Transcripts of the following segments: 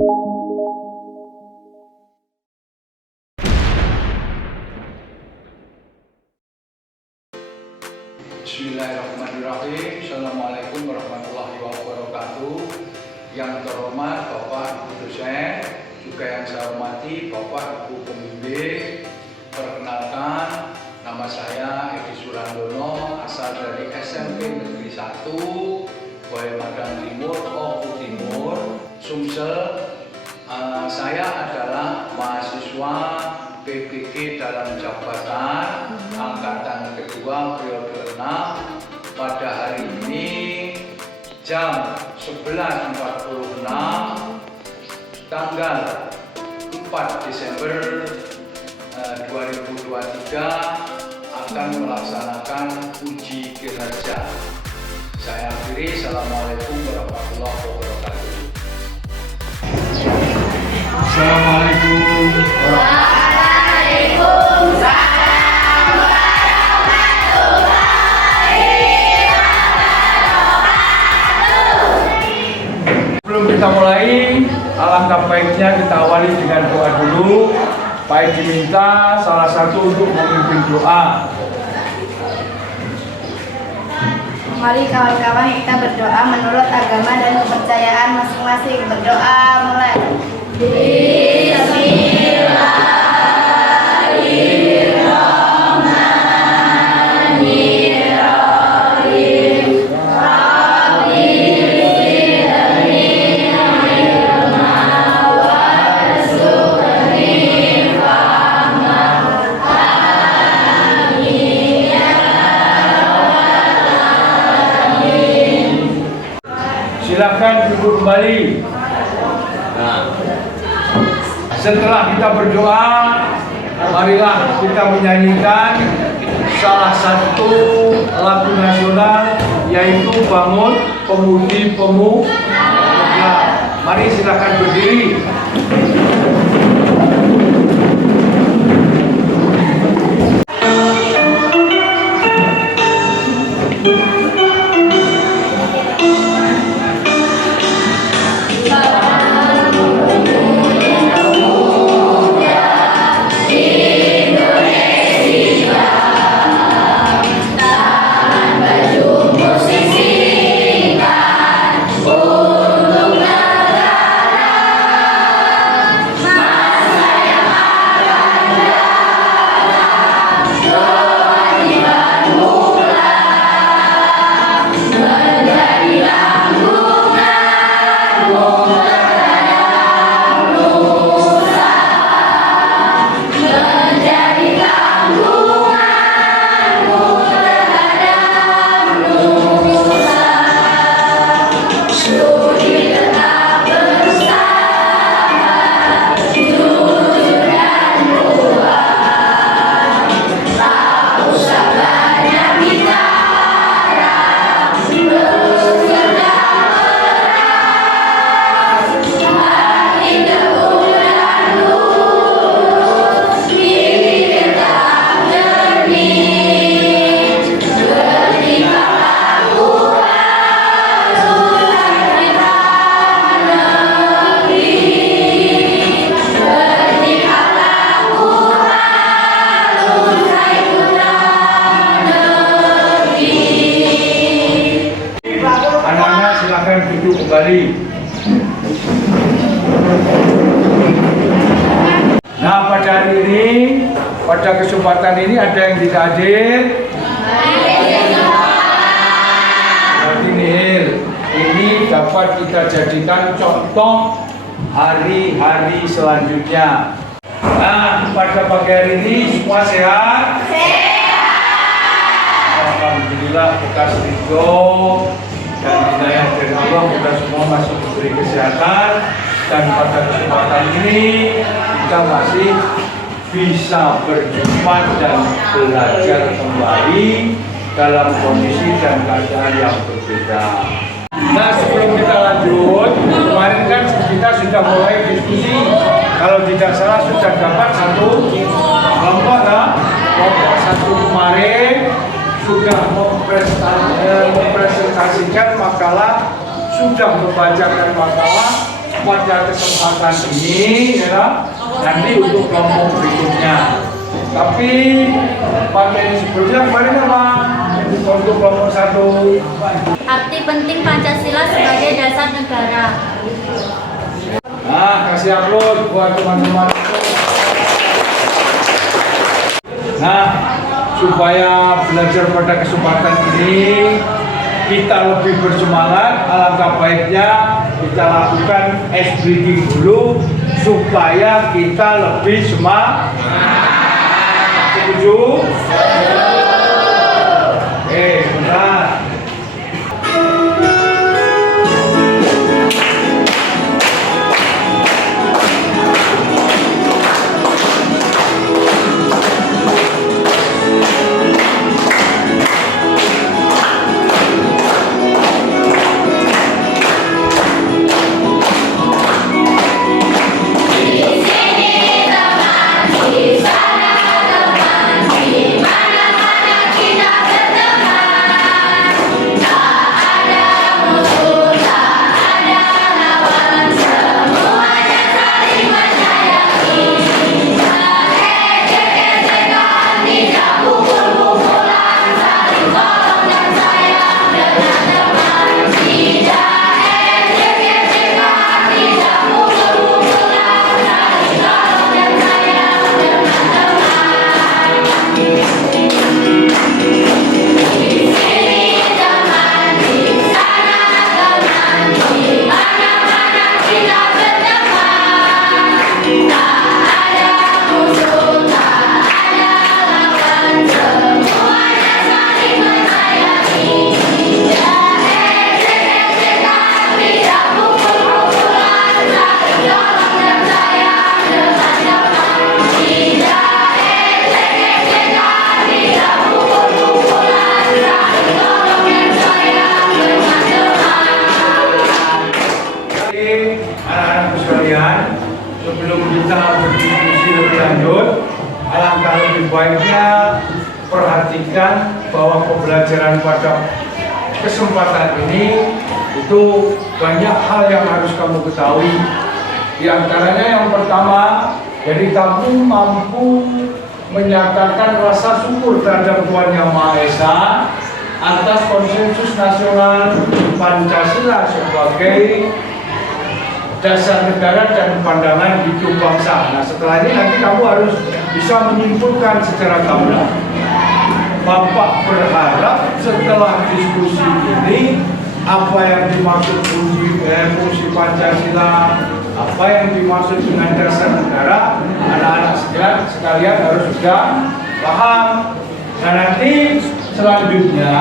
Bismillahirrahmanirrahim. Assalamualaikum warahmatullahi wabarakatuh. Yang terhormat Bapak Ibu dosen, juga yang saya hormati Bapak Ibu pembimbing. Perkenalkan, nama saya Edi Surandono, asal dari SMP Negeri 1 Boy Madang Timur, Oku Timur, Sumsel. Saya adalah mahasiswa PPG dalam jabatan angkatan kedua periode 6. Pada hari ini jam 11.46 tanggal 4 Desember 2023 akan melaksanakan uji kinerja. Saya akhiri. Assalamualaikum warahmatullahi wabarakatuh. Assalamualaikum warahmatullahi wabarakatuh. Sebelum kita mulai, alangkah baiknya kita awali dengan doa dulu. Baik diminta salah satu untuk memimpin doa. Mari kawan-kawan kita berdoa menurut agama dan kepercayaan masing-masing. Berdoa mulai. Bismillahirrahmanirrahim. Silakan duduk kembali. Setelah kita berdoa, marilah kita menyanyikan salah satu lagu nasional, yaitu Bangun Pemudi Pemuda. Mari silakan berdiri. Duduk kembali. Nah, pada hari ini, pada kesempatan ini ada yang tidak hadir. Ini dapat kita jadikan contoh hari-hari selanjutnya. Nah, pada pagi hari ini semua sehat? Alhamdulillah, bekas ridho dan hidayah dari Allah, kita semua masih diberi kesehatan, dan pada kesempatan ini kita masih bisa berjumpa dan belajar kembali dalam kondisi dan keadaan yang berbeda. Nah, sebelum kita lanjut, kemarin kan kita sudah mulai diskusi. Kalau tidak salah sudah dapat satu kelompok, kelompok satu kemarin sudah mempresentasikan makalah, sudah membacakan makalah pada kesempatan ini ya, nanti untuk kelompok berikutnya. Tapi pada yang sebelumnya kemarin apa? Untuk kelompok 1. Arti penting Pancasila sebagai dasar negara. Nah, kasih upload buat teman-teman. Nah, supaya belajar pada kesempatan ini kita lebih bersemangat, alangkah baiknya kita lakukan ice breathing dulu supaya kita lebih semangat. Setuju? Oke, sebentar. Sebelum kita berdiskusi lebih lanjut, alangkah lebih baiknya perhatikan bahwa pembelajaran pada kesempatan ini itu banyak hal yang harus kamu ketahui. Di antaranya yang pertama, jadi kamu mampu menyatakan rasa syukur terhadap Tuhan Yang Maha Esa atas konsensus nasional Pancasila sebagai dasar negara dan pandangan hidup bangsa. Nah, setelah ini nanti kamu harus bisa menyimpulkan secara gamblang. Bapak berharap setelah diskusi ini apa yang dimaksud fungsi Pancasila, apa yang dimaksud dengan dasar negara, anak-anak sekalian harus sudah paham. Nah, nanti selanjutnya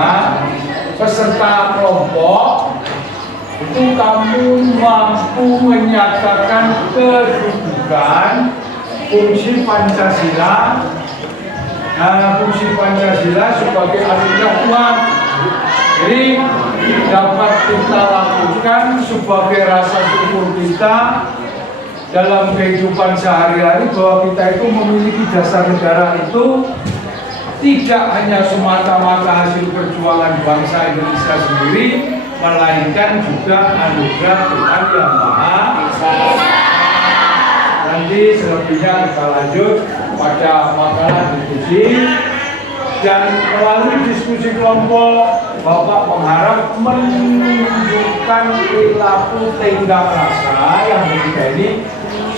peserta kelompok itu kamu mampu menyatakan kedudukan fungsi Pancasila, fungsi Pancasila sebagai anugerah Tuhan. Jadi dapat kita lakukan sebagai rasa syukur kita dalam kehidupan sehari-hari bahwa kita itu memiliki dasar negara itu tidak hanya semata-mata hasil perjuangan bangsa Indonesia sendiri, melainkan juga anugerah Tuhan Yang Maha Esa. Nanti selebihnya kita lanjut pada makalah diskusi, dan melalui diskusi kelompok Bapak mengharap menunjukkan perilaku tenggang rasa yang berbeda ini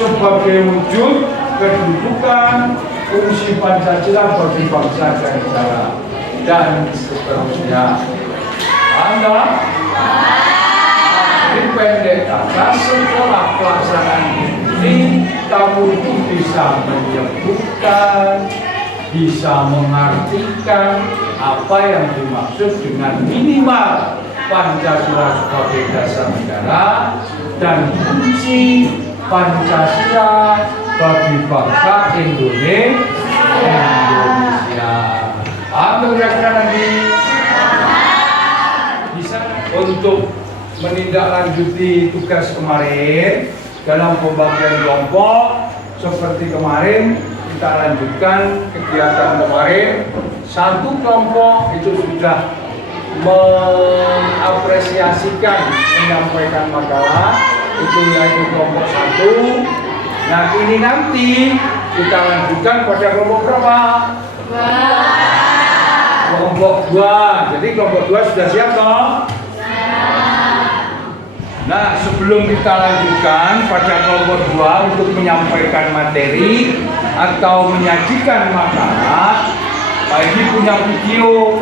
sebagai wujud kedudukan fungsi Pancasila bagi bangsa dan negara dan seterusnya. Anda ini pendek kata, setelah pelaksanaan ini kamu itu bisa menyebutkan, bisa mengartikan apa yang dimaksud dengan minimal Pancasila sebagai dasar negara dan fungsi Pancasila bagi bangsa Indonesia. Apa kira-kira nanti bisa untuk menindaklanjuti tugas kemarin dalam pembagian kelompok seperti kemarin. Kita lanjutkan kegiatan kemarin. Satu kelompok itu sudah mengapresiasikan, menyampaikan makalah. itu yaitu kelompok 1. Nah ini nanti kita lanjutkan pada kelompok berapa? Kelompok 2. Jadi kelompok 2 sudah siap toh? Nah sebelum kita lanjutkan pada kelompok 2 untuk menyampaikan materi atau menyajikan makalah, Pak Edi punya video.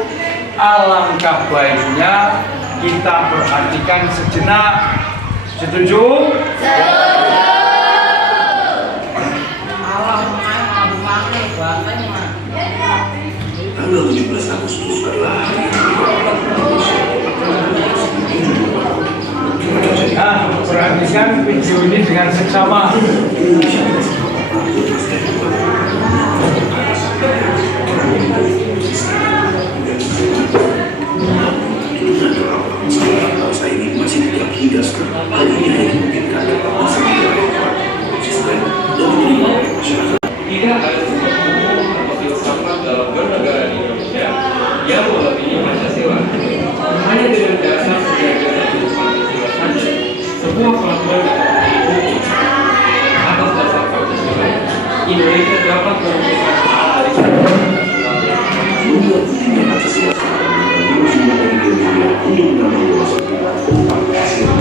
Alangkah baiknya kita perhatikan sejenak. Setuju? Tanggal 17 Agustus adalah hari Nah, perhatikan video ini dengan seksama. bangsa ini masih tetap hingga sekarang. Hal ini hanya dimungkinkan bangsa negara konsisten dan menerima masyarakat. Tidak ada sebuah filsafat dalam bernegara di Indonesia yang melebihi Pancasila. Hanya dengan dasar sejajar dan Pancasila saja, sebuah peraturan dapat diikuti. Atas dasar Pancasila, Indonesia dapat merumuskan hal dari Membuat pentingnya Pancasila sekarang dan menunjukkan dari Indonesia untuk menambah wawasan Pancasila.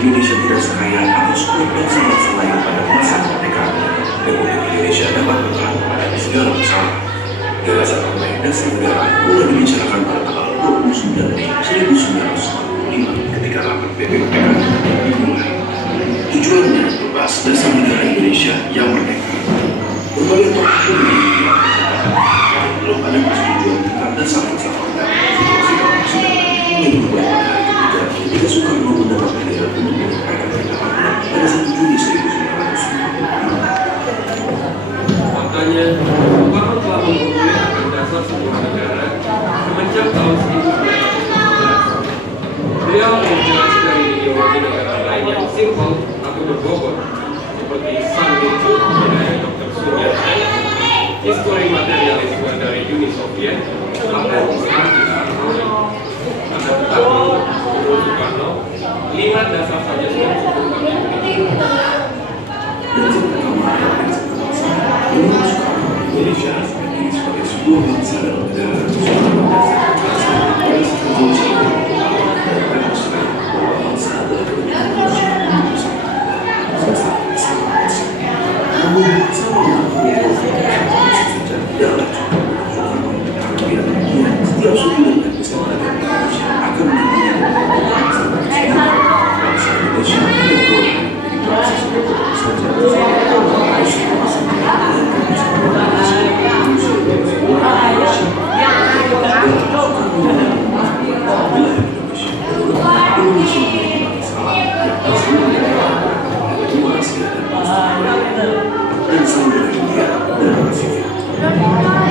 Indonesia tidak sekaya atau sebuah bangsa-bangsa lain pada masa kemerdekaan. Republik Indonesia dapat bertahan pada segala masalah. Gagasan Partai Dasar Negara mulai dibicarakan pada tanggal 29 Mei 1945 ketika rapat BPUPK dimulai. Tujuannya membahas dasar negara Indonesia yang merdeka. Berbagai tokoh politik yang belum ada persetujuan tentang dasar filsafat dan situasi dalam persidangan mulai berubah pada hari ketiga ketika Soekarno mendapat bendera untuk menyampaikan pendapatnya pada 1 Juni 1945. Faktanya, Soekarno telah memperoleh akan dasar sebuah negara semenjak tahun 1914. Beliau menginspirasi dari ideologi negara lain yang simpel tapi berbobot, seperti Sang Mincu dari Dr. Suryatsen, histori materialisme dari Uni Soviet, bahkan Islam kita akui. Akan tetapi, menurut Soekarno, 5 dasar saja sudah cukup bagi Indonesia. Prinsip pertama adalah prinsip kebangsaan. Menurut Soekarno, Indonesia harus berdiri sebagai sebuah bangsa dan negara bersumber berdasarkan bangsa pada satu jiwa. Dan demonstrasi bahwa bangsa adalah kepentingan manusia untuk bersama. Bangsa bersama bangsa. Namun, sama mengakui bahwa bangsa saja tidaklah cukup. Soekarno karena bila demikian, setiap suku dan etnis yang ada di Indonesia akan menjadi bangsa manusia. Bangsa Indonesia tidak boleh menjadi bangsa sebagai saja.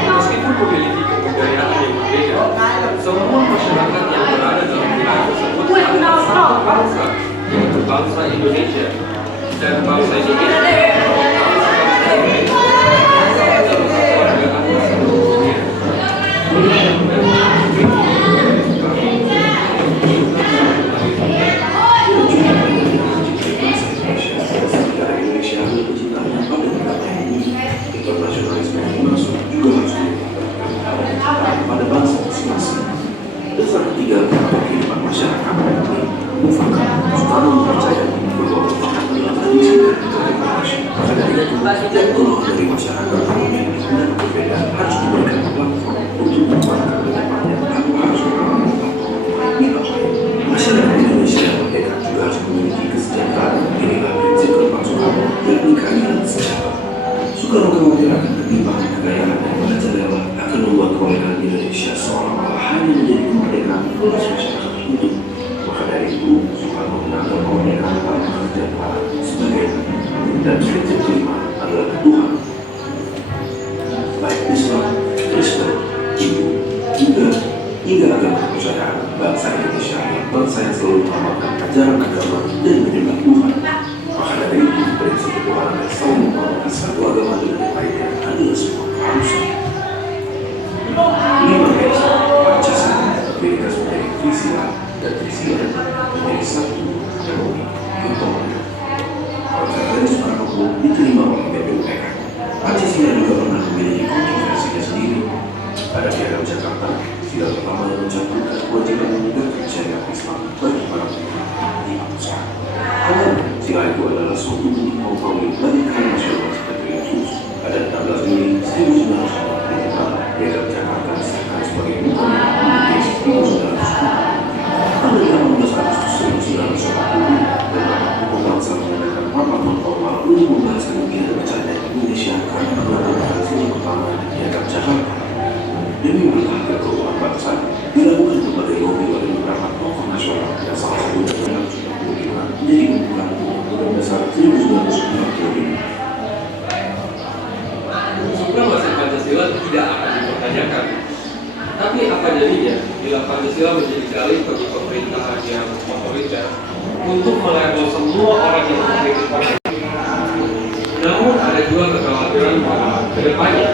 Meskipun memiliki kebudayaan yang berbeda, semua masyarakat yang berada dalam wilayah tersebut adalah satu bangsa, yaitu bangsa Indonesia. Dan bangsa Indonesia pada bangsa masing-masing. Dasar ketiga adalah kehidupan masyarakat. Mufakat, Soekarno percaya bahwa mufakat adalah tradisi dan budaya baik Islam, Kristen, Hindu, Buddha, hingga agama kepercayaan bangsa Indonesia, bangsa yang selalu mengamalkan ajaran agama dan menyembah Tuhan. Maka dari itu, prinsip ketuhanan yang selalu menghormati satu agama dengan yang lainnya adalah sebuah keharusan. Ini berkaitan Pancasila berdiri sebagai Trisila dan Trisila menjadi satu dan unik untuk mereka. Konsep dari Soekarno diterima oleh BPUPK. Pancasila juga pernah memiliki kontroversinya sendiri. Pada Piagam Jakarta, sila pertama yang mencantumkan kewajiban menegakkan syariat Islam bagi para pengguna dihapuskan. Karena sila itu adalah suatu bentuk kompromi bagi kekayaan nasional dan religius. Pada 16 Juli 1945, Piagam Jakarta disahkan sebagai bukan Inggris 1910. Pada 18 Agustus 1940, beberapa hukum bangsa mengadakan rapat informal untuk membahas kemungkinan pecahnya Indonesia karena penandatanganan sila pertama Piagam Jakarta. Demi mempertahankan keutuhan bangsa, dilakukan berbagai lobby oleh beberapa tokoh nasional yang salah satunya dalam Jumat 25 menjadi pembukaan Undang-Undang Dasar 1945. Supremasi Pancasila tidak akan dipertanyakan. Tapi apa jadinya bila Pancasila menjadi dalih bagi pemerintahan yang otoriter untuk melabel semua orang yang mengkritik Pancasila? Namun ada juga kekhawatiran bahwa kedepannya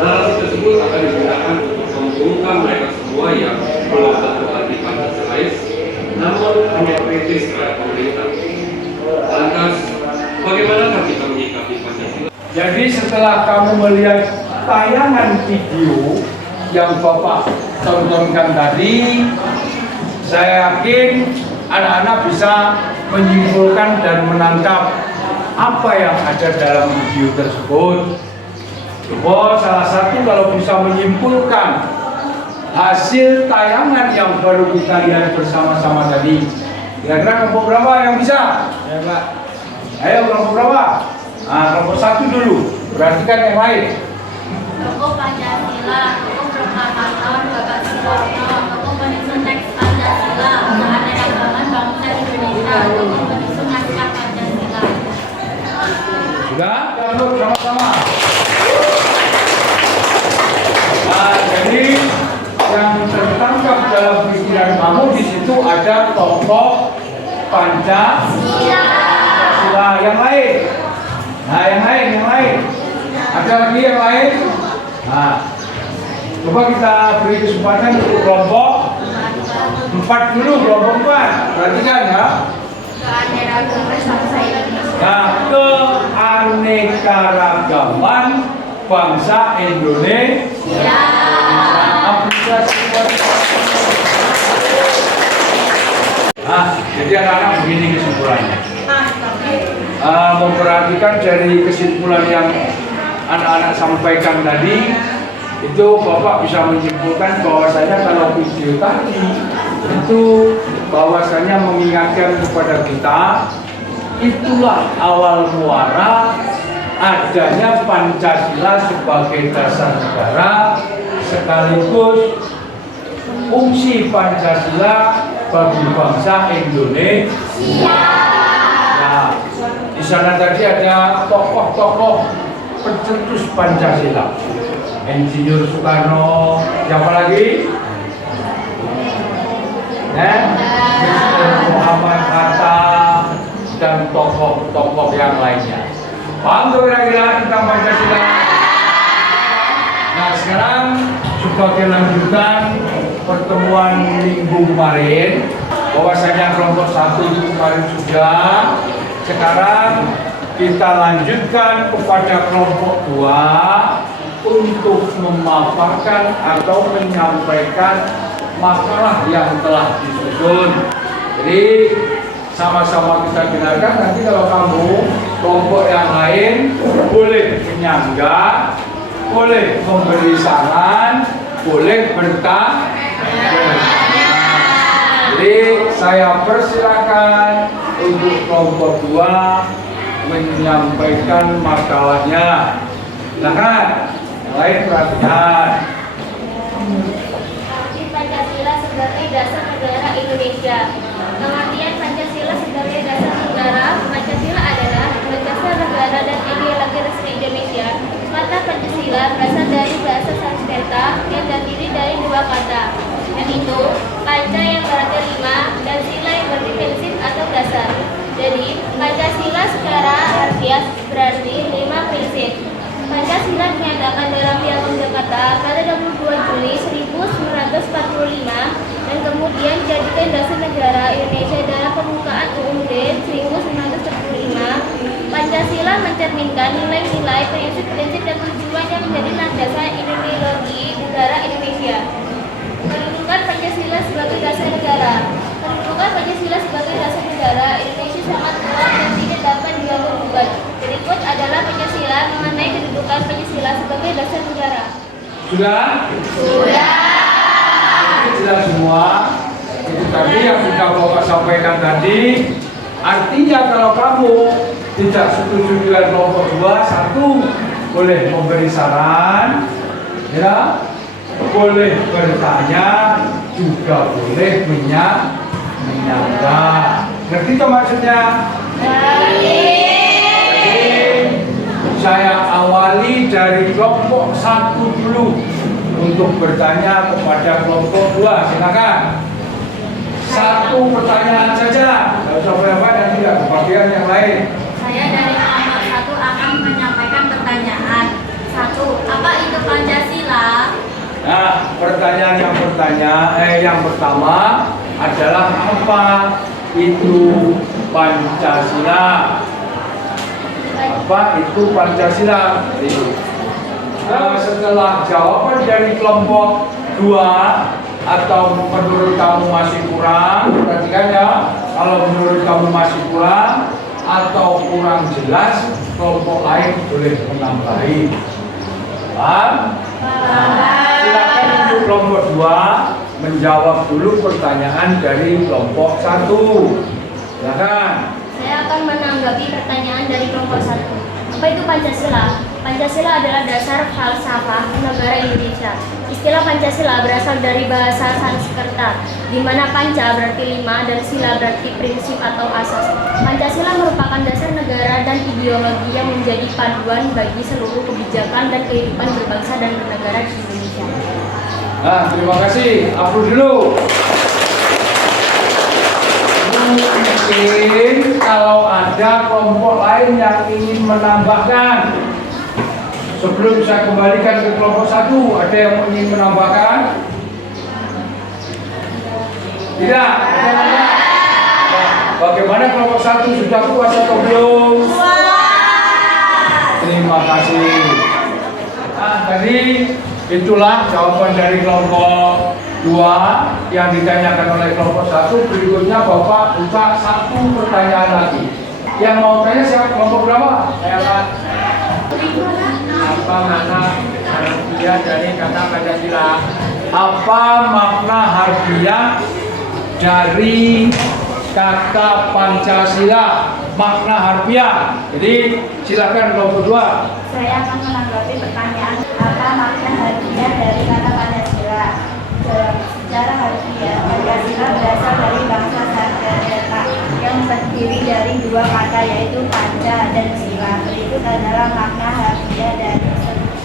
narasi tersebut akan digunakan untuk membungkam mereka semua yang belum tentu anti Pancasilais, namun hanya kritis terhadap pemerintah. Lantas, bagaimanakah kita menyikapi Pancasila? Jadi setelah kamu melihat tayangan video yang Bapak tontonkan tadi, saya yakin anak-anak bisa menyimpulkan dan menangkap apa yang ada dalam video tersebut. Bahwa salah satu kalau bisa menyimpulkan hasil tayangan yang baru kita lihat bersama-sama tadi, kira-kira kelompok berapa yang bisa? Ya, Pak. Ayo kelompok berapa? Nah, kelompok satu dulu, perhatikan yang lain. Tokoh Pancasila, tokoh proklamator Bapak Soekarno, tokoh penyusun teks Pancasila, keanekaragaman bangsa Indonesia, tokoh penyusun naskah Pancasila. Sudah? Download sama-sama. Nah, jadi yang tertangkap dalam pikiran kamu di situ ada tokoh Pancasila. Yang lain. Nah, yang lain. Ada lagi yang lain? Nah, coba kita beri kesempatan untuk kelompok 4 dulu, kelompok 4. Perhatikan ya. Keanekaragaman bangsa Indonesia. Nah, keanekaragaman bangsa Indonesia. Aplikasi. Nah, jadi anak-anak begini kesimpulannya. Memperhatikan dari kesimpulan yang anak-anak sampaikan tadi, itu Bapak bisa menyimpulkan bahwasanya kalau video tadi itu bahwasanya mengingatkan kepada kita, itulah awal muara adanya Pancasila sebagai dasar negara, sekaligus fungsi Pancasila bagi bangsa Indonesia. Nah, di sana tadi ada tokoh-tokoh pencetus Pancasila, Insinyur Soekarno, siapa lagi? Muhammad Hatta dan tokoh-tokoh yang lainnya. Paham tuh kira-kira tentang Pancasila? Nah, sekarang sebagai lanjutan pertemuan minggu kemarin, bahwasanya kelompok 1 itu kemarin sudah. Sekarang kita lanjutkan kepada kelompok 2 untuk memaparkan atau menyampaikan makalah yang telah disusun. Jadi sama-sama kita dengarkan. Nanti kalau kamu kelompok yang lain boleh menyanggah, boleh memberi saran, boleh bertanya. Jadi saya persilakan untuk kelompok 2 menyampaikan makalahnya. Silakan, yang lain perhatikan. Pancasila sebagai dasar negara Indonesia. Pengertian Pancasila sebagai dasar negara. Pancasila adalah dasar negara dan ideologi resmi Indonesia. Mata Pancasila Pancasila berasal dari bahasa Sanskerta yang terdiri dari dua kata, yaitu panca yang berarti 5 dan sila yang berarti prinsip atau dasar. Jadi, Pancasila secara harfiah berarti 5 prinsip. Pancasila dinyatakan dalam Piagam Jakarta pada 22 Juli 1945 dan kemudian dijadikan dasar negara Indonesia dalam pembukaan UUD 1945. Pancasila mencerminkan nilai-nilai, prinsip-prinsip dan tujuan yang menjadi landasan ideologi negara Indonesia. Kedudukan Pancasila sebagai dasar negara. Kedudukan Pancasila sebagai dasar negara Indonesia sangat kuat dan tidak dapat diganggu-gugat. Berikut adalah Pancasila mengenai kedudukan Pancasila sebagai dasar negara. Sudah? Sudah. Itu jelas semua. Itu tadi yang sudah Bapak sampaikan tadi. Artinya kalau kamu tidak setuju dengan kelompok 2, 1 boleh memberi saran, ya, boleh bertanya, juga boleh menyanggah. Ngerti toh maksudnya? Jadi, saya awali dari kelompok 1 dulu untuk bertanya kepada kelompok 2. Silakan. 1 pertanyaan saja. Tidak usah banyak, nanti tidak kebagian yang lain. Saya dari kelompok 1 akan menyampaikan pertanyaan. 1. Apa itu Pancasila? Nah, pertanyaan yang pertama adalah apa itu Pancasila? Apa itu Pancasila? Setelah jawaban dari kelompok 2 atau menurut kamu masih kurang, perhatikan ya. Kalau menurut kamu masih kurang atau kurang jelas, kelompok lain boleh menambahi. Paham? Silakan untuk kelompok 2 menjawab dulu pertanyaan dari kelompok 1. Silakan. Saya akan menanggapi pertanyaan dari kelompok 1. Apa itu Pancasila? Pancasila adalah dasar falsafah negara Indonesia. Istilah Pancasila berasal dari bahasa Sanskerta, di mana panca berarti 5 dan sila berarti prinsip atau asas. Pancasila merupakan dasar negara dan ideologi yang menjadi panduan bagi seluruh kebijakan dan kehidupan berbangsa dan bernegara di Indonesia. Nah, terima kasih. Aplaus dulu. Mungkin kalau ada kelompok lain yang ingin menambahkan, sebelum saya kembalikan ke kelompok 1, ada yang ingin menambahkan? Tidak? Bagaimana kelompok 1 sudah puas atau belum? Terima kasih. Nah, tadi itulah jawaban dari kelompok 2 yang ditanyakan oleh kelompok 1. Berikutnya Bapak buka 1 pertanyaan lagi. Yang mau tanya siapa? Kelompok berapa? Apa makna harfiah dari kata Pancasila? Apa makna harfiah dari kata Pancasila? Makna harfiah. Jadi silakan kelompok 2. Saya akan menanggapi pertanyaan apa makna harfiah dari kata Pancasila. Secara harfiah, Pancasila berasal dari bangsa Sanskerta yang terdiri dari dua kata yaitu panca dan sila. Berikut adalah makna harfiah dari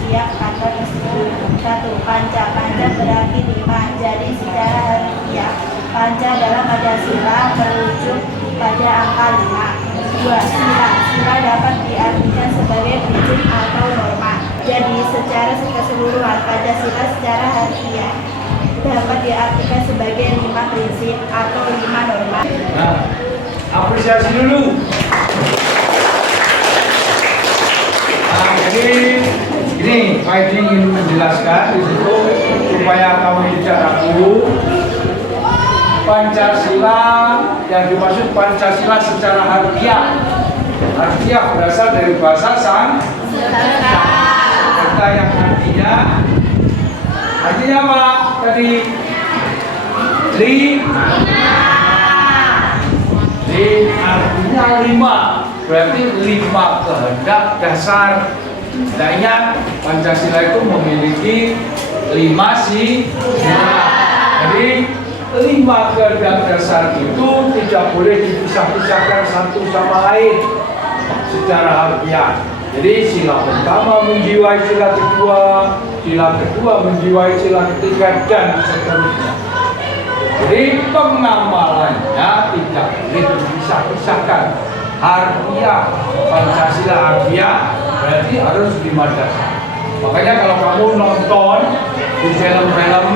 setiap kata tersebut. 1. Panca. Panca berarti 5. Jadi secara harfiah, panca dalam Pancasila merujuk pada angka 5. 2. Sila. Sila dapat diartikan sebagai prinsip atau norma. Jadi secara keseluruhan, Pancasila secara harfiah dapat diartikan sebagai 5 prinsip atau 5 norma. Nah, apresiasi dulu. Nah, jadi ini Pak ingin menjelaskan di situ supaya kamu tidak ragu. Pancasila yang dimaksud Pancasila secara harfiah. Harfiah berasal dari bahasa Sanskerta yang artinya apa? Tadi 5 artinya 5, berarti 5 kehendak dasar. Nah, ingat Pancasila itu memiliki 5 sila. Jadi 5 kehendak dasar itu tidak boleh dipisah-pisahkan satu sama lain secara harfiah. Jadi sila pertama menjiwai sila kedua menjiwai sila ketiga, dan seterusnya. Jadi pengamalannya tidak boleh dipisah-pisahkan. Harfiah, Pancasila harfiah, berarti harus 5 dasar. Makanya kalau kamu nonton di film-film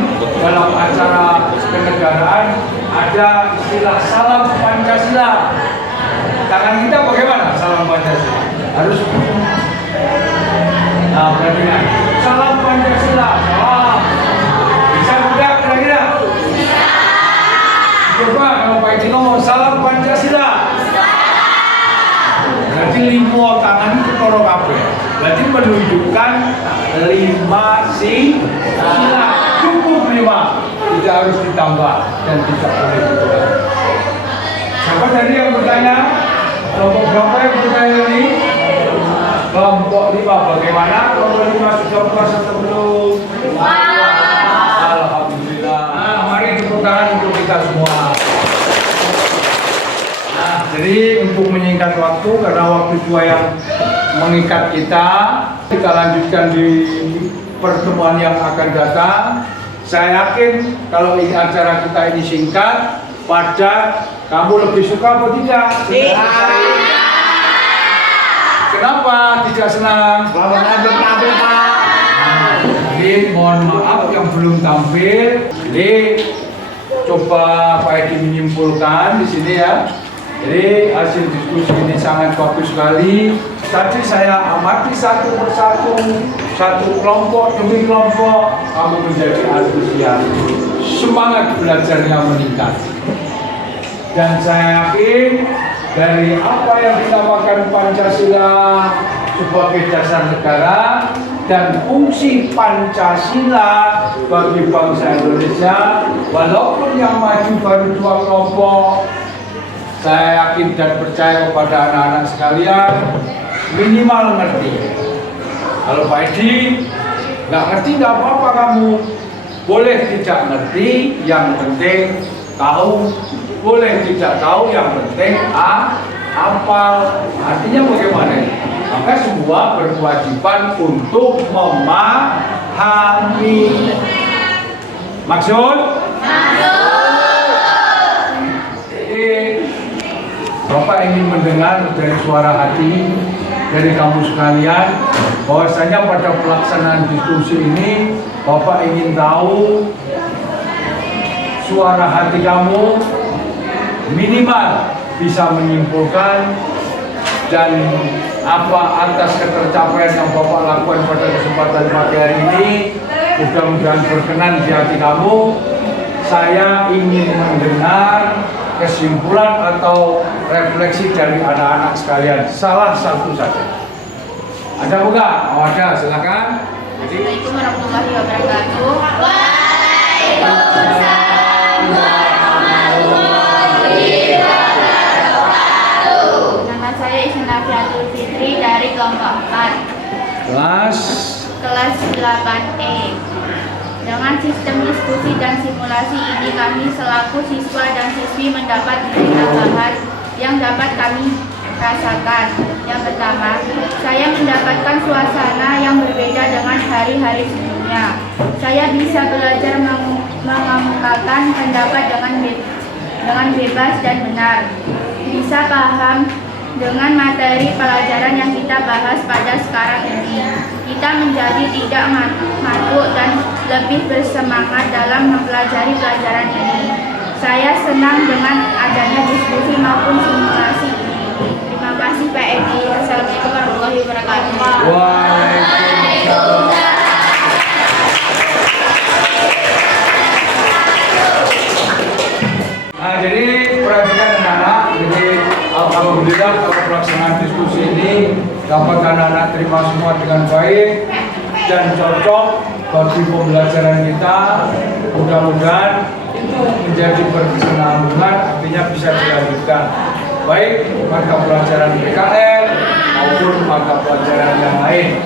dalam acara kenegaraan ada istilah salam Pancasila. Tangan kita bagaimana salam Pancasila? Harus. Nah, berarti salam Pancasila. Salam. Bisa tidak kira-kira? Coba kalau Pak Edi ngomong salam Pancasila. Berarti 5 tangan itu koro kabeh. Berarti menunjukkan 5 sila. Cukup 5. Tidak harus ditambah dan tidak boleh dikurangi. Siapa tadi yang bertanya? Kelompok berapa yang bertanya ini? Kelompok 5 bagaimana? Kelompok 5 sudah puas atau belum? Alhamdulillah. Nah, mari tepuk tangan untuk kita semua. Nah, jadi untuk menyingkat waktu, karena waktu tua yang mengikat kita lanjutkan di pertemuan yang akan datang. Saya yakin kalau ini acara kita ini singkat, padat, kamu lebih suka atau tidak? Kenapa tidak senang? Belum tampil, Pak. Jadi mohon maaf yang belum tampil. Jadi coba Pak Edi menyimpulkan di sini ya. Jadi hasil diskusi ini sangat bagus sekali. Tadi saya amati satu persatu, satu kelompok demi kelompok, kamu menjadi antusias, semangat belajarnya meningkat. Dan saya yakin dari apa yang dinamakan Pancasila sebagai dasar negara dan fungsi Pancasila bagi bangsa Indonesia, walaupun yang maju baru 2 kelompok, saya yakin dan percaya kepada anak-anak sekalian minimal ngerti. Kalau Pak Edi nggak ngerti nggak apa-apa, kamu boleh tidak ngerti, yang penting tahu. Boleh tidak tahu, yang penting hafal. Artinya bagaimana? Maka semua berkewajiban untuk memahami. Maksud? Bapak ingin mendengar dari suara hati dari kamu sekalian, bahwasanya pada pelaksanaan diskusi ini Bapak ingin tahu suara hati kamu minimal bisa menyimpulkan dan apa atas ketercapaian yang Bapak lakukan pada kesempatan pagi hari ini, mudah-mudahan berkenan di hati kamu. Saya ingin mendengar kesimpulan atau refleksi dari anak-anak sekalian, salah satu saja. Ada bukan? Oh ada, silakan. Assalamualaikum warahmatullahi wabarakatuh. Waalaikumsalam warahmatullahi wabarakatuh. Nama saya Isnafiatul Fitri dari kelompok 4. Kelas 8E. Dengan sistem diskusi dan simulasi ini, kami selaku siswa dan siswi mendapat nilai tambahan yang dapat kami rasakan. Yang pertama, saya mendapatkan suasana yang berbeda dengan hari-hari sebelumnya. Saya bisa belajar mengemukakan pendapat dengan bebas dan benar. Bisa paham dengan materi pelajaran yang kita bahas pada sekarang ini. Kita menjadi tidak ngantuk dan lebih bersemangat dalam mempelajari pelajaran ini. Saya senang dengan adanya diskusi maupun simulasi ini. Terima kasih Pak Edi. Assalamualaikum warahmatullahi wabarakatuh. Waalaikumsalam. Nah, jadi perhatikan anak-anak. Jadi alhamdulillah kalau pelaksanaan diskusi ini dapat anak-anak terima semua dengan baik dan cocok bagi pembelajaran kita. Mudah-mudahan itu menjadi berkesinambungan, artinya bisa dilanjutkan baik mata pelajaran PKN maupun mata pelajaran yang lain.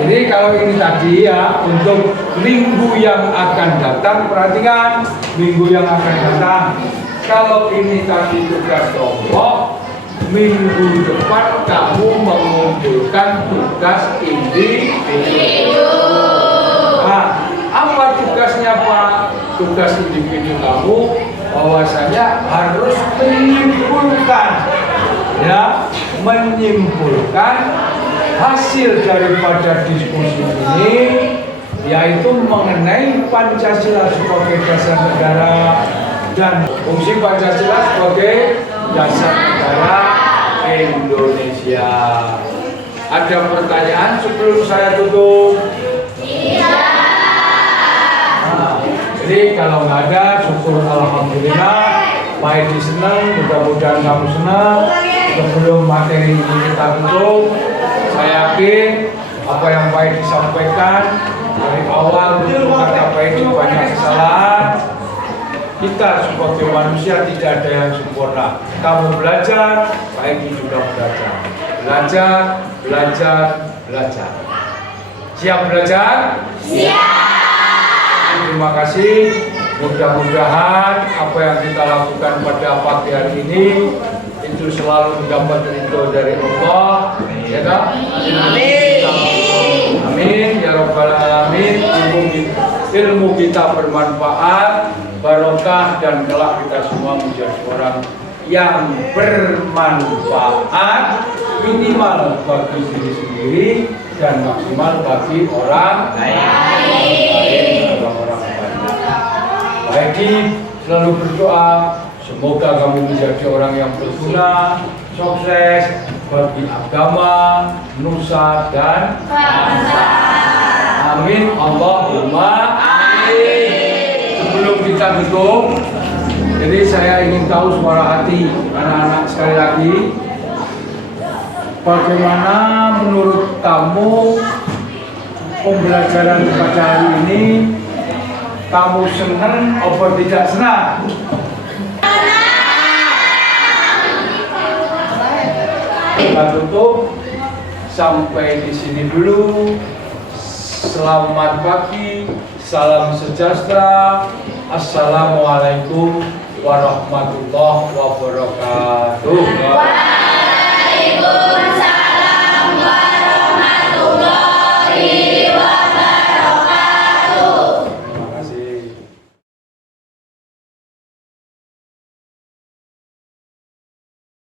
Jadi kalau ini tadi ya untuk minggu yang akan datang, perhatikan minggu yang akan datang. Kalau ini tadi tugas kelompok, minggu depan kamu mengumpulkan tugas individu. Nah, apa tugasnya Pak? Tugas individu kamu bahwasanya harus menyimpulkan, ya, menyimpulkan hasil daripada diskusi ini, yaitu mengenai Pancasila sebagai dasar negara dan fungsi Pancasila sebagai dasar negara Indonesia. Ada pertanyaan sebelum saya tutup? Iya. Nah, jadi kalau nggak ada, syukur alhamdulillah. Pak Edi senang, mudah-mudahan kamu senang. Sebelum materi ini kita tutup, saya yakin apa yang Pak Edi sampaikan dari awal untuk kata Pak Edi banyak kesalahan. Kita sebagai manusia tidak ada yang sempurna. Kamu belajar, Pak Edi juga belajar. Belajar, belajar, belajar. Siap belajar? Siap. Terima kasih. Mudah-mudahan apa yang kita lakukan pada pagi hari ini itu selalu mendapat ridho dari Allah. Ya kan? Amin. Amin ya rabbal alamin. Ilmu kita bermanfaat, barokah, dan kelak kita semua menjadi orang yang bermanfaat, minimal bagi diri sendiri dan maksimal bagi orang lain. Orang-orang lain. Pak Edi selalu berdoa semoga kami menjadi orang yang berguna, sukses bagi agama, nusa, dan bangsa. Amin. Allahumma amin. Sebelum kita tutup, jadi saya ingin tahu suara hati anak-anak sekali lagi. Bagaimana menurut kamu pembelajaran pada hari ini? Kamu senang atau tidak senang? Kita tutup sampai di sini dulu. Selamat pagi, salam sejahtera. Assalamualaikum warahmatullahi wabarakatuh.